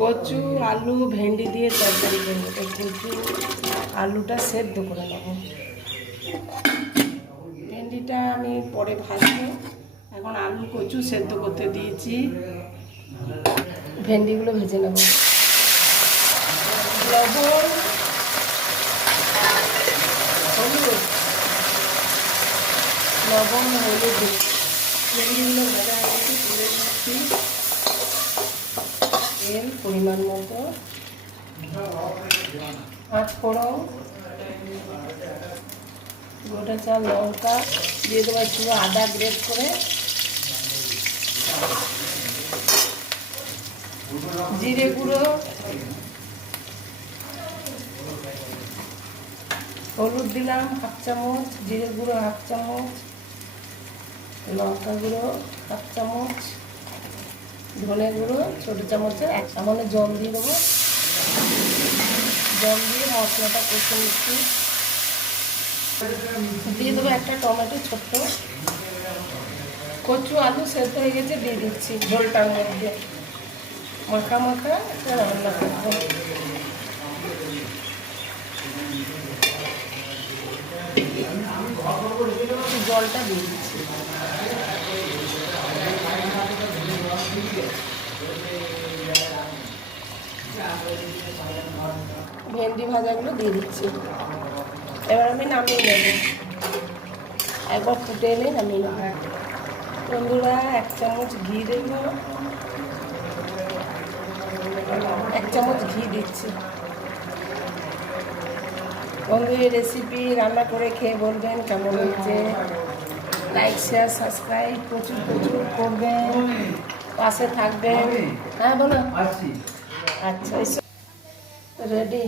কচু, আলু, ভেন্ডি দিয়ে তরকারি করব। তো কচু, আলুটা সেদ্ধ করে নেব। ভেন্ডিটা আমি পরে ভাজবো। এখন আলু, কচু সেদ্ধ করতে দিয়েছি। ভেন্ডিগুলো ভেজে নেব। লবণ, হলুদ লবণ, হলুদ ভেন্ডিগুলো ভাজা হয়ে তুলে নিচ্ছি। পরিমাণ মতো। পাঁচ ফোড়ন গোটা চাল লঙ্কা দিয়ে দেবো, একটু আদা গ্রেট করে। জিরে গুঁড়ো। হলুদ দিলাম হাফ চামচ, জিরে গুঁড়ো হাফ চামচ, লঙ্কা গুঁড়ো হাফ চামচ। ধনে গুঁড়ো, ছোটো চামচের এক সামান্য জল দিয়ে দেবো। জল দিয়ে মশলাটা কষে নিচ্ছি। দিয়ে দেবো একটা টমেটো ছোট্ট। কচু আলু সেদ্ধ হয়ে গেছে, দিয়ে দিচ্ছি ঝোলটার মধ্যে। মাখা মাখা একটা রান্না করব। জলটা দিয়ে দিচ্ছি। ভেন্ডি ভাজাগুলো দিয়ে দিচ্ছি। এবার আমি নামিয়ে নেব। একবার ফুটে এলে নামিয়ে নেব। বন্ধুরা, এক চামচ ঘি দেব। এক চামচ ঘি দিচ্ছি। বন্ধু, এই রেসিপি রান্না করে খেয়ে বলবেন কেমন হয়েছে? লাইক শেয়ার সাবস্ক্রাইব প্রচুর প্রচুর করবেন। পাশে থাকবেন। হ্যাঁ বলো। আচ্ছা রেডি